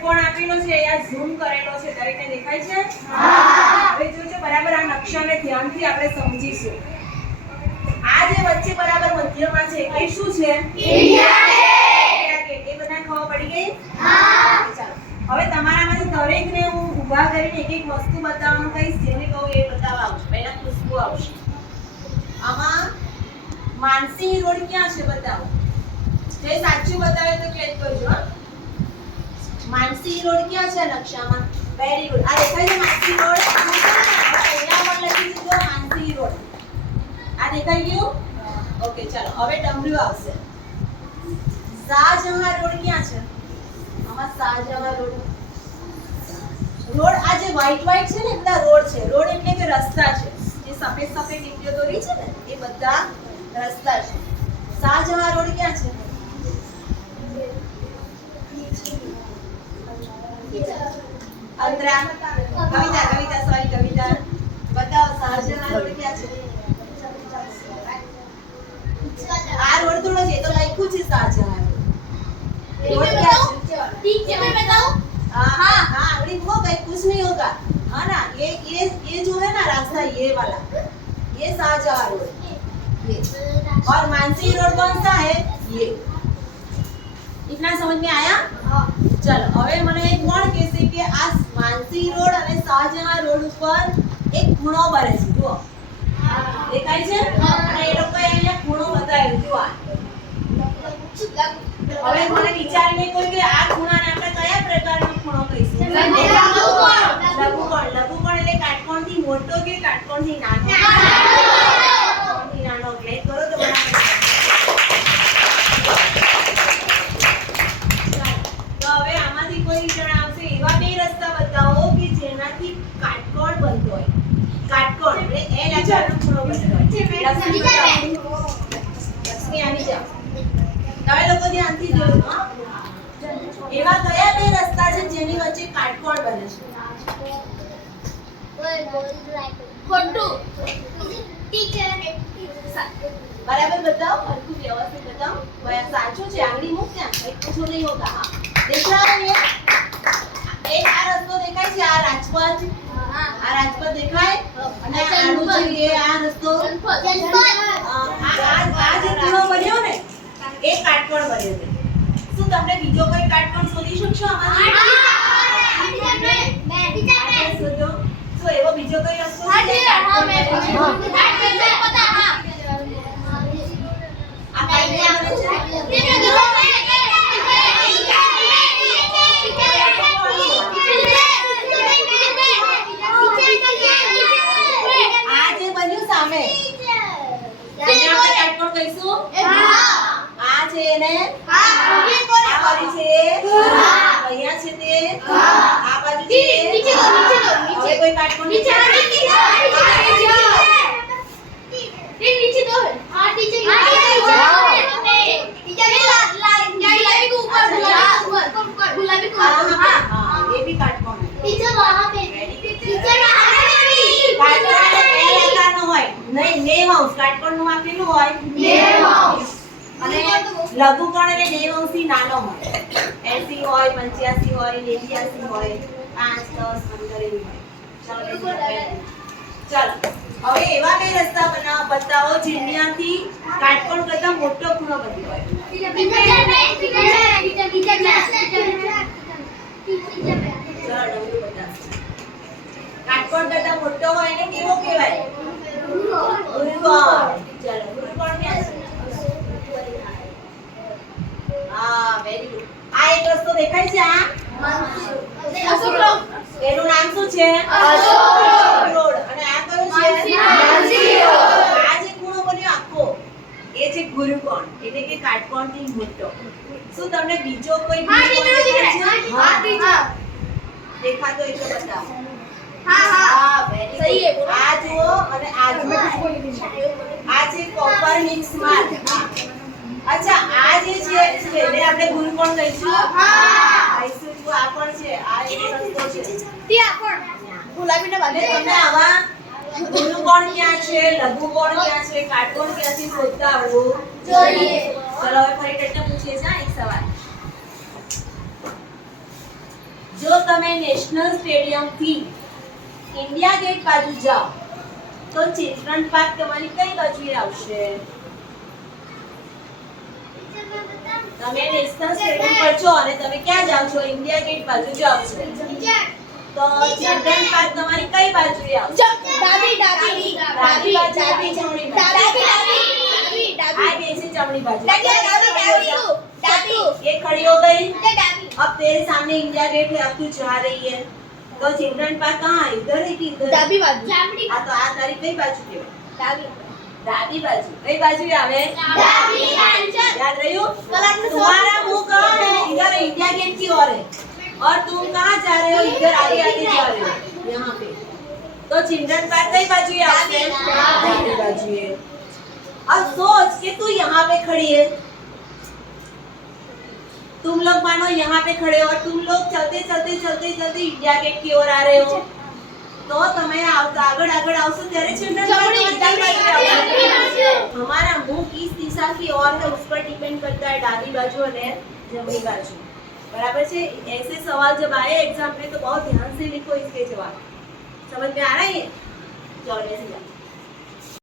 કાટકોણ આપેલો છે આ ઝૂમ કરેલો છે દરેકને દેખાય છે હા હવે જોજો બરાબર આ નકશાને ધ્યાનથી આપણે સમજીશું આ જે વચ્ચે બરાબર મધ્યમાં છે એ શું છે ઇન્ડિયા ગેટ એ બધાને ખબર પડી ગઈ હા ચાલો હવે તમારામાંથી દરેકને હું ઊભા કરીને એક એક વસ્તુ બતાવવાનું કહીશ જેને કહું એ બતાવવા આવશે પહેલા ખુશ્બુ આવશે આમાં માનસી રોડ ક્યાં છે બતાવો જે સાચું બતાવે તો ક્લિક કરજો માનસી રોડ ક્યાં છે નકશામાં વેરી ગુડ આ દેખાય છે માનસી રોડ અહીંયા પણ લખી દીધો માનસી રોડ આ દેખાઈ ગયું ઓકે ચાલો હવે ડબલ્યુ આવશે શાહજહાં રોડ ક્યાં છે આમાં શાહજહાં રોડ આ જે વ્હાઈટ છે ને બધા રોડ છે રોડ એટલે કે રસ્તા છે જે સફેદ લીટીઓ દોરી છે ને એ બધા રસ્તા છે શાહજહાં રોડ ક્યાં છે અંતરા કવિતા સોરી કવિતા બતાવો શાહજહાં રોડ ક્યાં છે આ રોડ થોડો છે તો લખ્યું છે શાહજહાં रोड क्या ठीक है मैं बताऊं हाँ हाँ अभी वो कुछ नहीं होगा हाँ ना ये जो है ना रास्ता ये वाला ये शाहजहां रोड ये और मानसी रोड कौन सा है ये इतना समझ में आया हाँ चलो હવે મને કોણ કહેશે કે આ માનસી રોડ અને શાહજહાં રોડ ઉપર એક ખૂણો બને છે જુઓ દેખાય છે અને એ લોકોએ અહીંયા ખૂણો બતાવ્યો જુઓ હવે મને વિચારીને કોઈ કે આ ખૂણાને આપણે કયા પ્રકારનો ખૂણો કહીશું લઘુકોણ એટલે કાટકોણથી મોટો કે કાટકોણથી નાનો કાટકોણથી નાનો ક્લિક કરો તો બરાબર તો હવે આમાંથી કોઈ જણાવશે એવા બે રસ્તા બતાવો કે જેનાથી કાટકોણ બનતો હોય કાટકોણ એટલે એલ આકારનો ખૂણો બનતો હોય લક્ષ્મી આવી જાઓ તમે લોકો ધ્યાનથી જોજો હા એવા કયા બે રસ્તા છે જેની વચ્ચે કાટકોણ બને છે ખોટું ટીચર બરાબર बताओ હરખું વ્યવસ્થિત बताओ ભાઈ સાચું છે આંગળી મૂક ત્યાં કઈ પૂછો નહીં હોતા હા દેખ રહા है ये एक આ રસ્તો દેખાય છે આ રાજપથ દેખાય અને આનું છે એ આ રસ્તો આ જે ખૂણો બન્યો ને એક કાટકોણ બન્યો છે શું તમને બીજો કોઈ કાટકોણ શોધી શકશો આમાંથી શોધો શું એવો બીજો કોઈ રસ્તો છે આ જે બન્યું સામે તેને આપણે કાટકોણ કહીશું આ છે એને આ બાજુ છે અહીંયા છે તે આ બાજુ છે નીચે હવે કોઈ કાટકોણ નીચે दो हां टीचर गुलाबी के ऊपर गुलाबी को हां ये भी काटकोण है टीचर वहां पे टीचर કાટકોણ નો હોય નહીં નેવ હાઉસ કાટકોણ નું આપેલું હોય નેવ હાઉસ અને લઘુકોણ એટલે નેવ હાઉસથી નાનો હોય 80 હોય 85 હોય 89 હોય 5 10 15 એવી હોય ચાલો હવે એવા બે રસ્તા બતાવો જેનાથી કાટકોણ કરતા મોટો ખૂણો બનતો હોય કાટકોણ કરતા મોટો હોય ને કેવો કહેવાય ગુરુકોણ ચાલો ગુરુકોણ ક્યાં છે હા વેરી ગુડ આ એક રસ્તો દેખાય છે આ અશોક રોડ એનું નામ શું છે અશોક રોડ અને આ કયું છે માનસી રોડ આ જે ખૂણો બન્યો આખો એ છે ગુરુકોણ એટલે કે કાટકોણથી મોટો શું તમને બીજો કોઈ દેખાતો હોય તો બતાવો હા વેરી સહી है આ જુઓ અને આ જુઓ આ છે કોપરનિકસ માર્ગ અચ્છા આ જે છે એને આપણે ગુરુકોણ કહીશું હા કહીશું તો આ પણ છે આ એક રસ્તો છે ત્યાં પણ ગુલાબીના બાજુ તમને આવા ગુરુકોણ ક્યાં છે લઘુકોણ ક્યાં છે કાટકોણ ક્યાં છે શોધતા આવડવું જોઈએ ચલો હવે ફરી ટેટા પૂછીએ છે એક સવાલ તમે નેશનલ સ્ટેડિયમ થી ઇન્ડિયા ગેટ બાજુ જાઓ તો ચિલ્ડ્રન પાર્ક તમારી કઈ બાજુએ આવશે? તમે નેશનલ સ્ટેડિયમ પર છો અને તમે ક્યાં જાઓ છો? ઇન્ડિયા ગેટ બાજુ જાઓ છો તો ચિલ્ડ્રન પાર્ક તમારી કઈ બાજુએ આવશે? ડાબી ડાબી બાજુ ડાબી જમણી બાજુ આ બે છે જમણી बाजू ये खड़ी हो गई। अब तेरे सामने इंडिया गेट है, अब तू जा रही है तो चिल्ड्रन पार्क कहाँ है? इधर है कि इधर? ડાબી બાજુ हाँ तो आ तारी कई बाजू के? ડાબી डाबी बाजू। कई बाजू आवे? ડાબી आंसर याद रहियो? तुम्हारा मुंह कहाँ है? इधर इंडिया गेट की ओर है और तुम कहाँ जा रहे हो? इधर आगे आगे जा रहे हो यहाँ पे। तो चिल्ड्रन पार्क कई बाजू आवे? डाबी बाजू है। अब सोच कि तू यहाँ पे खड़ी है, तुम लोग मानो यहाँ पे खड़े हो और तुम लोग चलते चलते चलते चलते इंडिया गेट की ओर आ रहे हो तो तुम्हें आगड़ आगड़ आवशो त्यारे चिल्ड्रन हमारा मुंह किस दिशा की ओर है उस पर डिपेंड करता है डाबी बाजू और जमनी बाजू। बराबर है? ऐसे सवाल जब आए एग्जाम में तो बहुत ध्यान से लिखो इसके जवाब। समझ में आ रहा है? चलो ऐसे